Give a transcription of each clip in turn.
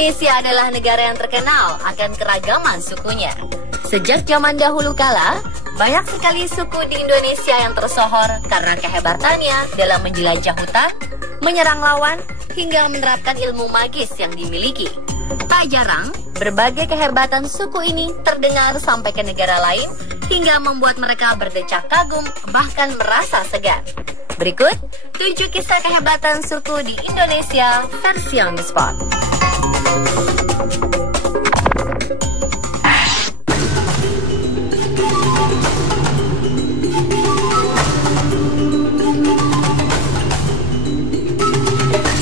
Indonesia adalah negara yang terkenal akan keragaman sukunya. Sejak zaman dahulu kala, banyak sekali suku di Indonesia yang tersohor karena kehebatannya dalam menjelajah hutan, menyerang lawan, hingga menerapkan ilmu magis yang dimiliki. Tak jarang, berbagai kehebatan suku ini terdengar sampai ke negara lain hingga membuat mereka berdecak kagum, bahkan merasa segan. Berikut 7 kisah kehebatan suku di Indonesia versi on the spot.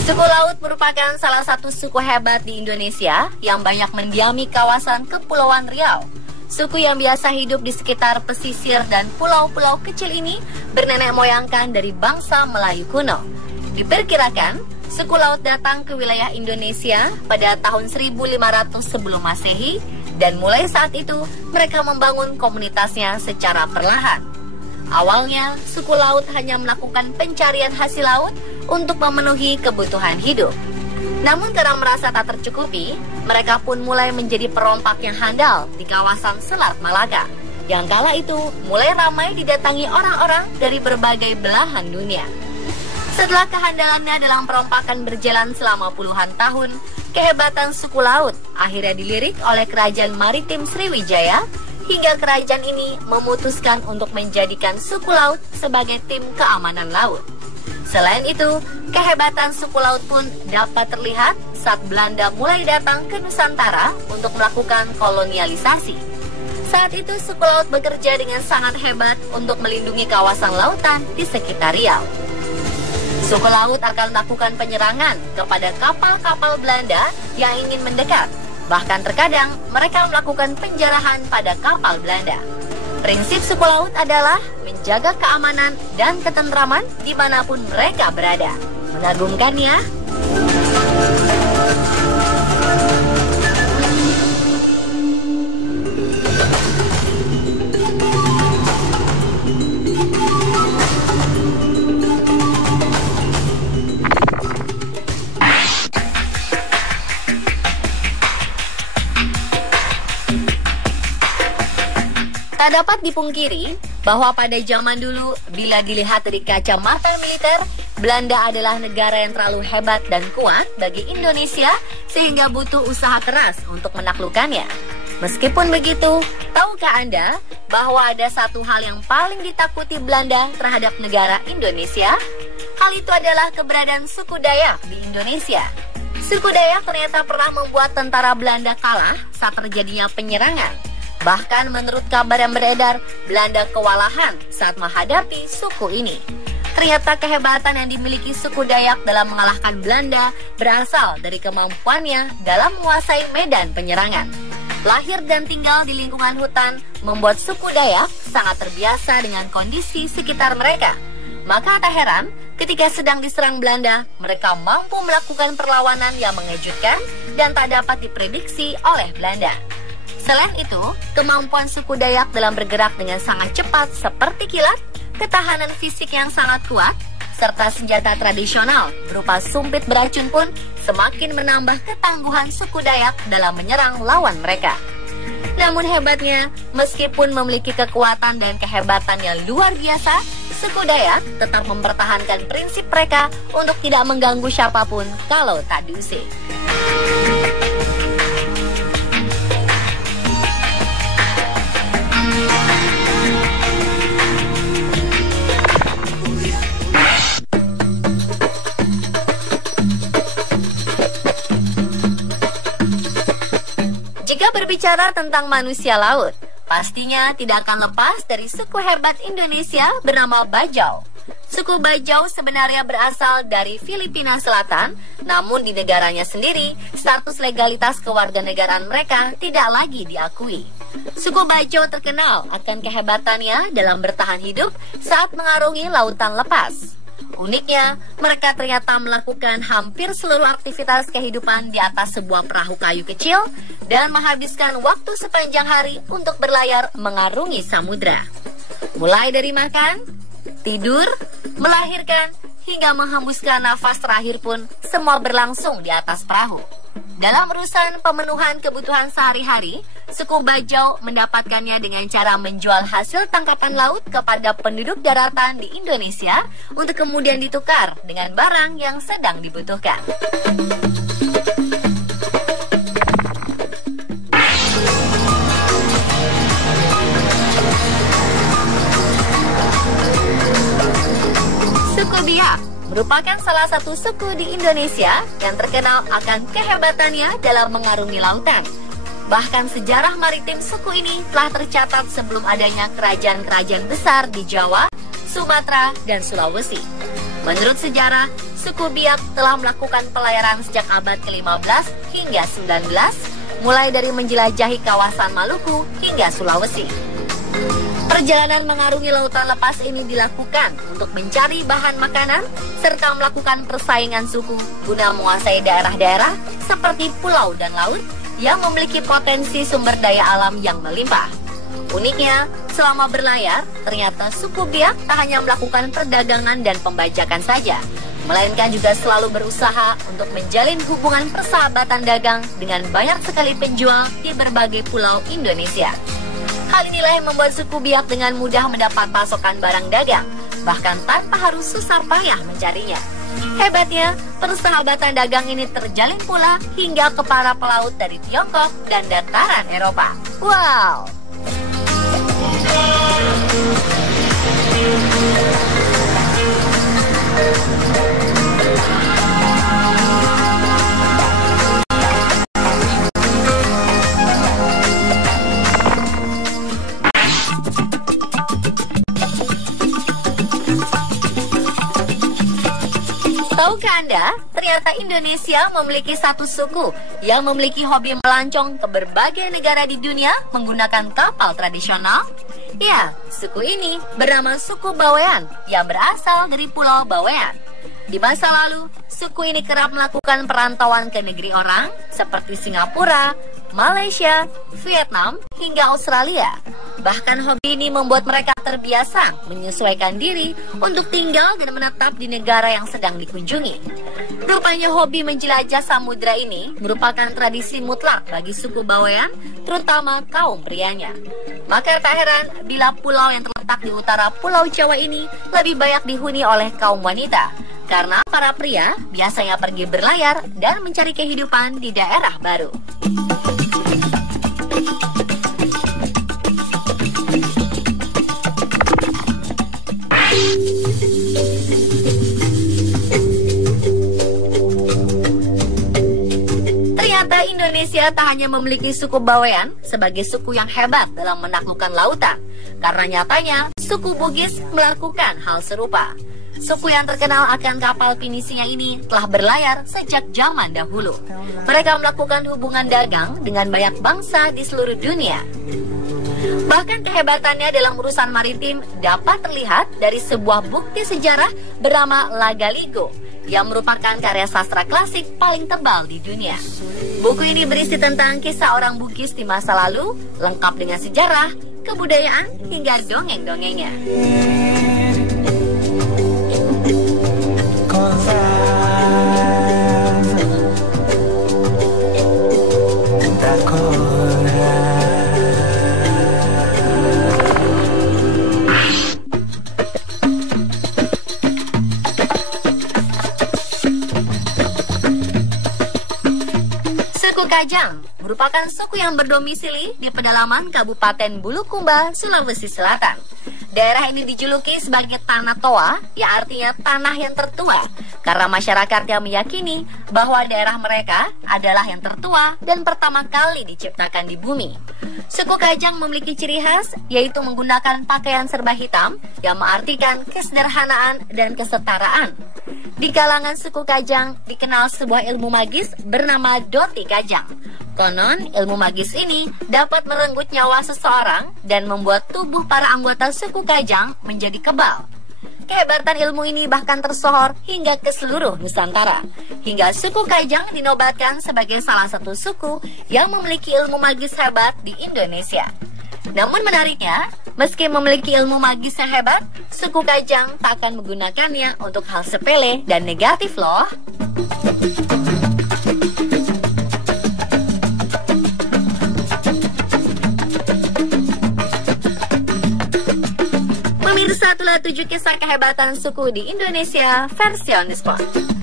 Suku Laut merupakan salah satu suku hebat di Indonesia yang banyak mendiami kawasan Kepulauan Riau. Suku yang biasa hidup di sekitar pesisir dan pulau-pulau kecil ini bernenek moyangkan dari bangsa Melayu kuno. Diperkirakan, suku Laut datang ke wilayah Indonesia pada tahun 1500 sebelum Masehi dan mulai saat itu mereka membangun komunitasnya secara perlahan. Awalnya, suku Laut hanya melakukan pencarian hasil laut untuk memenuhi kebutuhan hidup. Namun karena merasa tak tercukupi, mereka pun mulai menjadi perompak yang handal di kawasan Selat Malaka, yang kala itu mulai ramai didatangi orang-orang dari berbagai belahan dunia. Setelah kehandalannya dalam perompakan berjalan selama puluhan tahun, kehebatan suku Laut akhirnya dilirik oleh Kerajaan Maritim Sriwijaya, hingga kerajaan ini memutuskan untuk menjadikan suku Laut sebagai tim keamanan laut. Selain itu, kehebatan suku Laut pun dapat terlihat saat Belanda mulai datang ke Nusantara untuk melakukan kolonialisasi. Saat itu suku Laut bekerja dengan sangat hebat untuk melindungi kawasan lautan di sekitar Riau. Suku Laut akan melakukan penyerangan kepada kapal-kapal Belanda yang ingin mendekat. Bahkan terkadang mereka melakukan penjarahan pada kapal Belanda. Prinsip suku Laut adalah menjaga keamanan dan ketentraman dimanapun mereka berada. Mengagumkan ya? Tak dapat dipungkiri bahwa pada zaman dulu, bila dilihat dari kacamata militer, Belanda adalah negara yang terlalu hebat dan kuat bagi Indonesia sehingga butuh usaha keras untuk menaklukkannya. Meskipun begitu, tahukah Anda bahwa ada satu hal yang paling ditakuti Belanda terhadap negara Indonesia? Hal itu adalah keberadaan suku Dayak di Indonesia. Suku Dayak ternyata pernah membuat tentara Belanda kalah saat terjadinya penyerangan. Bahkan menurut kabar yang beredar, Belanda kewalahan saat menghadapi suku ini. Ternyata kehebatan yang dimiliki suku Dayak dalam mengalahkan Belanda berasal dari kemampuannya dalam menguasai medan penyerangan. Lahir dan tinggal di lingkungan hutan membuat suku Dayak sangat terbiasa dengan kondisi sekitar mereka. Maka tak heran ketika sedang diserang Belanda, mereka mampu melakukan perlawanan yang mengejutkan dan tak dapat diprediksi oleh Belanda. Selain itu, kemampuan suku Dayak dalam bergerak dengan sangat cepat seperti kilat, ketahanan fisik yang sangat kuat, serta senjata tradisional berupa sumpit beracun pun semakin menambah ketangguhan suku Dayak dalam menyerang lawan mereka. Namun hebatnya, meskipun memiliki kekuatan dan kehebatan yang luar biasa, suku Dayak tetap mempertahankan prinsip mereka untuk tidak mengganggu siapapun kalau tak diusir. Jika berbicara tentang manusia laut, pastinya tidak akan lepas dari suku hebat Indonesia bernama Bajau. Suku Bajau sebenarnya berasal dari Filipina Selatan, namun di negaranya sendiri, status legalitas kewarganegaraan mereka tidak lagi diakui. Suku Bajau terkenal akan kehebatannya dalam bertahan hidup saat mengarungi lautan lepas. Uniknya, mereka ternyata melakukan hampir seluruh aktivitas kehidupan di atas sebuah perahu kayu kecil dan menghabiskan waktu sepanjang hari untuk berlayar mengarungi samudra. Mulai dari makan, tidur, melahirkan, hingga menghembuskan nafas terakhir pun semua berlangsung di atas perahu. Dalam urusan pemenuhan kebutuhan sehari-hari, suku Bajau mendapatkannya dengan cara menjual hasil tangkapan laut kepada penduduk daratan di Indonesia untuk kemudian ditukar dengan barang yang sedang dibutuhkan. Suku Biak merupakan salah satu suku di Indonesia yang terkenal akan kehebatannya dalam mengarungi lautan. Bahkan sejarah maritim suku ini telah tercatat sebelum adanya kerajaan-kerajaan besar di Jawa, Sumatera, dan Sulawesi. Menurut sejarah, suku Biak telah melakukan pelayaran sejak abad ke-15 hingga 19, mulai dari menjelajahi kawasan Maluku hingga Sulawesi. Perjalanan mengarungi lautan lepas ini dilakukan untuk mencari bahan makanan serta melakukan persaingan suku guna menguasai daerah-daerah seperti pulau dan laut yang memiliki potensi sumber daya alam yang melimpah. Uniknya, selama berlayar, ternyata suku Biak tak hanya melakukan perdagangan dan pembajakan saja, melainkan juga selalu berusaha untuk menjalin hubungan persahabatan dagang dengan banyak sekali penjual di berbagai pulau Indonesia. Hal inilah yang membuat suku Biak dengan mudah mendapat pasokan barang dagang, bahkan tanpa harus susah payah mencarinya. Hebatnya, persahabatan dagang ini terjalin pula hingga ke para pelaut dari Tiongkok dan dataran Eropa. Wow! Tahukah Anda, ternyata Indonesia memiliki satu suku yang memiliki hobi melancong ke berbagai negara di dunia menggunakan kapal tradisional? Ya, suku ini bernama suku Bawean yang berasal dari Pulau Bawean. Di masa lalu, suku ini kerap melakukan perantauan ke negeri orang seperti Singapura, Malaysia, Vietnam, hingga Australia. Bahkan hobi ini membuat mereka terbiasa menyesuaikan diri untuk tinggal dan menetap di negara yang sedang dikunjungi. Rupanya hobi menjelajah samudra ini merupakan tradisi mutlak bagi suku Bawean, terutama kaum prianya. Maka tak heran bila pulau yang terletak di utara Pulau Jawa ini lebih banyak dihuni oleh kaum wanita, karena para pria biasanya pergi berlayar dan mencari kehidupan di daerah baru. Ternyata Indonesia tak hanya memiliki suku Bawean sebagai suku yang hebat dalam menaklukkan lautan, karena nyatanya suku Bugis melakukan hal serupa. Suku yang terkenal akan kapal pinisinya ini telah berlayar sejak zaman dahulu. Mereka melakukan hubungan dagang dengan banyak bangsa di seluruh dunia. Bahkan kehebatannya dalam urusan maritim dapat terlihat dari sebuah bukti sejarah bernama Lagaligo, yang merupakan karya sastra klasik paling tebal di dunia. Buku ini berisi tentang kisah orang Bugis di masa lalu, lengkap dengan sejarah, kebudayaan, hingga dongeng-dongengnya. Suku Kajang merupakan suku yang berdomisili di pedalaman Kabupaten Bulukumba, Sulawesi Selatan. Daerah ini dijuluki sebagai Tanah Toa, yang artinya tanah yang tertua, karena masyarakatnya meyakini bahwa daerah mereka adalah yang tertua dan pertama kali diciptakan di bumi. Suku Kajang memiliki ciri khas, yaitu menggunakan pakaian serba hitam yang mengartikan kesederhanaan dan kesetaraan. Di kalangan suku Kajang dikenal sebuah ilmu magis bernama Doti Kajang. Konon, ilmu magis ini dapat merenggut nyawa seseorang dan membuat tubuh para anggota suku Kajang menjadi kebal. Kehebatan ilmu ini bahkan tersohor hingga ke seluruh Nusantara, hingga suku Kajang dinobatkan sebagai salah satu suku yang memiliki ilmu magis hebat di Indonesia. Namun menariknya, meski memiliki ilmu magis yang hebat, suku Kajang tak akan menggunakannya untuk hal sepele dan negatif loh. satulah 7 kisah kehebatan suku di Indonesia versi on the spot.